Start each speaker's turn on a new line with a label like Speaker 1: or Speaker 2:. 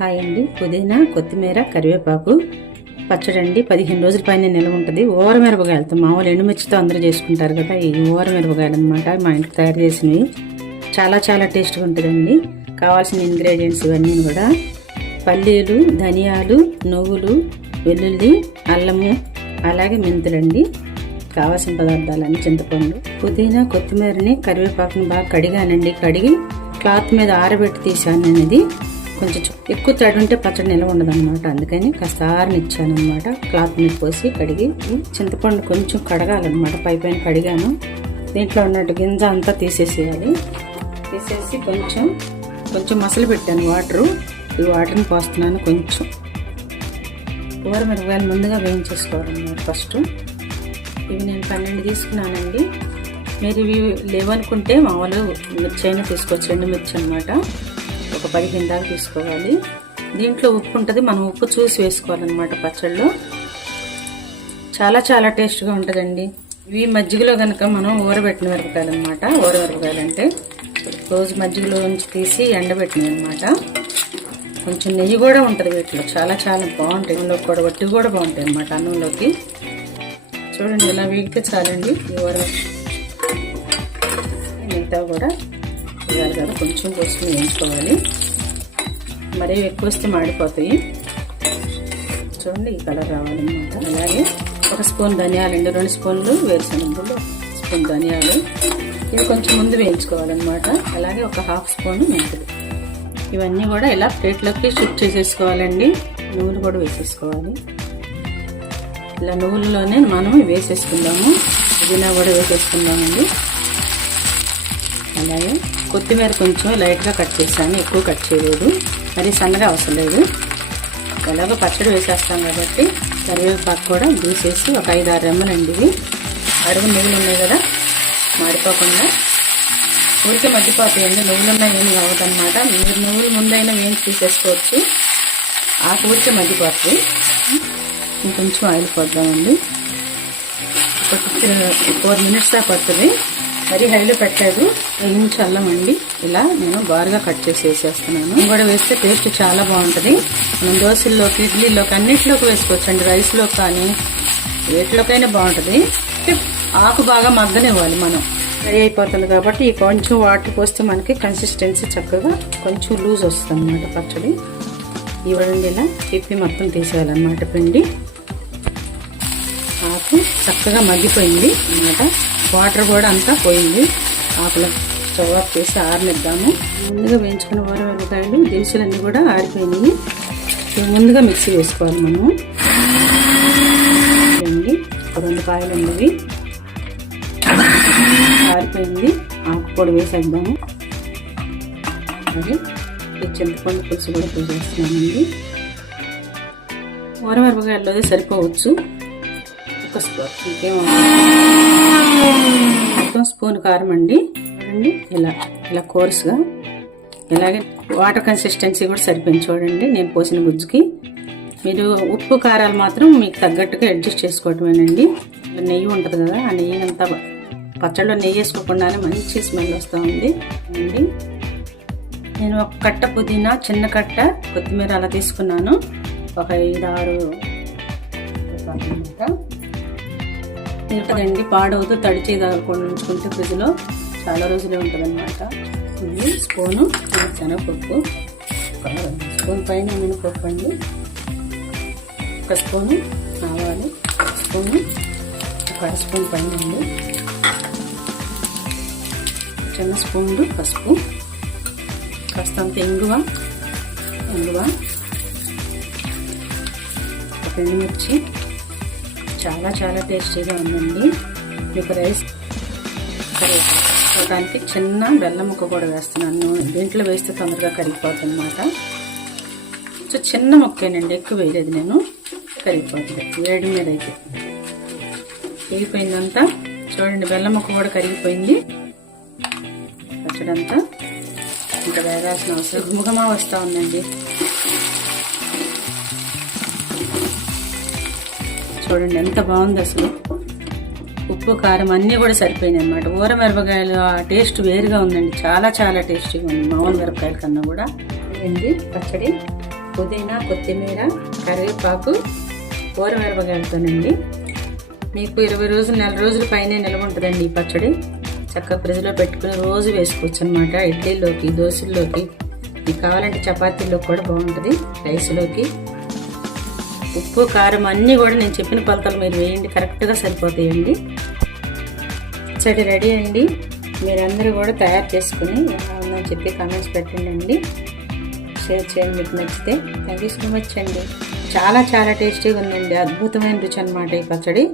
Speaker 1: Hi అండి. పుదీనా కొత్తిమీర కరివేపాకు. పచ్చడి అండి పదిహేను రోజుల పైన నిల్వ ఉంటుంది. ఓవర మిరపకాయలతో మామూలు ఎండుమిర్చితో అందరూ చేసుకుంటారు కదా ఈ ఓవర మిరపకాయలు అనమాట మా ఇంటికి తయారు చేసినవి. చాలా చాలా టేస్ట్గా ఉంటుందండి. కావాల్సిన ఇంగ్రీడియంట్స్ ఇవన్నీ కూడా పల్లీలు ధనియాలు నువ్వులు వెల్లుల్లి అల్లము అలాగే మెంతులండి. కావాల్సిన పదార్థాలన్నీ చింతపండు. పుదీనా కొత్తిమీరని కరివేపాకుని బాగా కడిగానండి. కడిగి క్లాత్ మీద ఆరబెట్టి తీసాను నేను ఇది కొంచెం ఎక్కువ తడి ఉంటే పచ్చడి నిల్వ ఉండదు అనమాట అందుకని కాస్త ఆరనిచ్చాను అనమాట క్లాత్ మీద పోసి కడిగి చింతపండు కొంచెం కడగాలన్నమాట. పై పైన కడిగాను. దీంట్లో ఉన్నట్టు గింజ అంతా తీసేసేయాలి. తీసేసి కొంచెం కొంచెం మసలు పెట్టాను వాటరు. ఈ వాటర్ని పోస్తున్నాను కొంచెం. కూర మిరపకాయలు ముందుగా వేయించేసుకోవాలన్నమాట ఫస్ట్. ఇవి నేను పన్నెండు తీసుకున్నానండి. మీరు ఇవి లేవనుకుంటే మామూలు మిర్చి అయినా తీసుకోవచ్చు. ఎండు మిర్చి అనమాట ఒక పదిహేను దాకా తీసుకోవాలి. దీంట్లో ఉప్పు ఉంటుంది. మనం ఉప్పు చూసి వేసుకోవాలన్నమాట పచ్చళ్ళు చాలా చాలా టేస్ట్గా ఉంటుందండి. ఇవి మజ్జిగలో కనుక మనం ఊరబెట్టిన మిరపకాయలు అనమాట ఊర అంటే రోజు మజ్జిగలో నుంచి తీసి ఎండబెట్టినవి అనమాట కొంచెం నెయ్యి కూడా ఉంటుంది వీటిలో. చాలా చాలా బాగుంటాయి. అన్నంలోకి కూడా వట్టి కూడా బాగుంటాయి అనమాట అన్నంలోకి. చూడండి ఇలా వీగితే చాలండి. ఊర మిగతా కూడా వేయాలి కదా కొంచెం పోసుకుని వేయించుకోవాలి. మరీ ఎక్కువ వస్తే మాడిపోతాయి. చూడండి ఈ కలర్ రావాలన్నమాట. అలాగే ఒక స్పూన్ ధనియాలు రెండు స్పూన్లు వేరుశనగలు స్పూన్ ధనియాలు. ఇవి కొంచెం ముందు వేయించుకోవాలన్నమాట. అలాగే ఒక హాఫ్ స్పూన్ మెంతులు. ఇవన్నీ కూడా ఇలా ప్లేట్లోకి షిఫ్ట్ చేసేసుకోవాలండి. నువ్వులు కూడా వేసేసుకోవాలి. ఇలా నువ్వులలోనే మనం వేసేసుకుందాము. పుదీనా కూడా వేసేసుకుందామండి. అలాగే కొత్తిమీర కొంచెం లైట్గా కట్ చేశాను ఎక్కువ కట్ చేయలేదు. మరి సన్నగా అవసరం లేదు. ఎలాగో పచ్చడి వేసేస్తాం కాబట్టి కరివేపాకు కూడా తీసేసి ఒక ఐదు ఆరు రెమ్మలండి ఇవి. అడుగు నువ్వులు ఉన్నాయి కదా మాడిపోకుండా. ఊరికే మగ్గిపోతాయండి నువ్వులు ఉన్నాయి ఏమి కావద్దన్నమాట. మీరు నువ్వులు ముందైనా ఏం తీసేసుకోవచ్చు. ఆకు ఊరికే మగ్గిపోతాయి. ఇంకొంచెం ఆయిల్ పోద్దామండి. ఒక ఫోర్ మినిట్స్ దాకా పడుతుంది. మరీ హైలో పెట్టలేదు. వేయించి అల్లం ఇలా నేను బారుగా కట్ చేసి వేసేస్తున్నాను. కూడా వేస్తే టేస్ట్ చాలా బాగుంటుంది. మనం దోశల్లోకి ఇడ్లీలోకి అన్నింటిలోకి వేసుకోవచ్చు అండి రైస్లో కానీ వేటిలోకైనా బాగుంటుంది. ఆకు బాగా మగ్గనివ్వాలి మనం. ఫ్రై అయిపోతుంది కాబట్టి కొంచెం వాటర్ పోస్తే మనకి కన్సిస్టెన్సీ చక్కగా కొంచెం లూజ్ వస్తుంది అన్నమాట పచ్చడి. ఇవ్వండి ఇలా. తిప్పి మొత్తం తీసేయాలన్నమాట పిండి. ఆకు చక్కగా మగ్గిపోయింది అన్నమాట. వాటర్ కూడా అంతా పోయింది. ఆకులో స్టవ్ చేసి ఆరనిద్దాము. ముందుగా వేయించుకున్న వార మిరపకాయలు దినుసులన్నీ కూడా ఆరిపోయినాయి. ముందుగా మిక్సీ వేసుకోవాలి మనము రెండు కాయలు ఉన్నవి ఆరిపోయింది. ఆకు పొడి వేసేద్దాము. అలాగే చింతపండు పులుసు కూడా పోసేస్తున్నామండి. ఊర మిరపకాయల్లో సరిపోవచ్చు. ఒక స్పూన్. స్పూన్ కారం అండి. చూడండి ఇలా ఇలా కోర్సుగా. ఇలాగే వాటర్ కన్సిస్టెన్సీ కూడా సరిపోయింది చూడండి నేను పోసిన గుజ్జుకి. మీరు ఉప్పు కారాలు మాత్రం మీకు తగ్గట్టుగా అడ్జస్ట్ చేసుకోవటమేనండి. నెయ్యి ఉంటుంది కదా ఆ నెయ్యి అంతా పచ్చడిలో నెయ్యి వేసుకోకుండానే మంచి స్మెల్ వస్తూ ఉంది అండి. నేను ఒక కట్ట పుదీనా చిన్న కట్ట కొత్తిమీర అలా తీసుకున్నాను. ఒక ఐదు ఆరు అన్నమాట ఉంటుందండి పాడవద్దు తడి తగలకుండా ఉంచుకుంటే ఫ్రిడ్జ్లో చాలా రోజులే ఉంటుందన్నమాట. ఇది స్పూను శనగపప్పు స్పూన్ పైన మినపప్పు అండి. ఒక స్పూను ఆవాలు స్పూను ఒక స్పూన్ పైన అండి. చిన్న స్పూన్లు పసుపు కాస్తంత ఇంగువ ఇంగువ ఒక ఎండుమిర్చి చాలా చాలా టేస్టీగా ఉందండి. మీకు రైస్ దానికి చిన్న బెల్లం ముక్క కూడా వేస్తున్నాను. దీంట్లో వేస్తే తొందరగా కరిగిపోతుంది అనమాట సో చిన్న ముక్కేనండి ఎక్కువ వేయలేదు నేను. కరిగిపోతుంది. వేడి మీద అయితే. వేగిపోయిందంతా. చూడండి బెల్లం ముక్క కూడా కరిగిపోయింది. పచ్చడంతా. ఇంకా వేగాల్సిన అవసరం గుమగమా వస్తూ ఉందండి. చూడండి ఎంత బాగుంది అసలు. ఉప్పు కారం అన్నీ కూడా సరిపోయినాయి అనమాట ఊర మిరపకాయలు ఆ టేస్ట్ వేరుగా ఉందండి. చాలా చాలా టేస్టీగా ఉంది. మామూలు మిరపకాయల కన్నా కూడా. ఏంటి పచ్చడి పుదీనా కొత్తిమీర కరివేపాకు కూరమిరపకాయలతోనండి మీకు ఇరవై రోజులు నెల రోజుల పైనే నిల్వ ఉంటుందండి ఈ పచ్చడి. చక్కగా ఫ్రిడ్జ్లో పెట్టుకుని రోజు వేసుకోవచ్చు అనమాట ఇడ్లీలోకి దోశల్లోకి మీకు కావాలంటే చపాతీల్లో కూడా బాగుంటుంది. రైస్లోకి. ఉప్పు కారం అన్నీ కూడా నేను చెప్పిన కొలతలు మీరు వేయండి. కరెక్ట్గా సరిపోతాయండి. పచ్చడి రెడీ అండి మీరందరూ కూడా తయారు చేసుకుని ఎలా ఉందని చెప్పి కామెంట్స్ పెట్టండి. అండి షేర్ చేయండి మీకు నచ్చితే. థ్యాంక్ యూ సో మచ్ అండి. చాలా చాలా టేస్టీగా ఉందండి. అద్భుతమైన రుచి అనమాట ఈ పచ్చడి.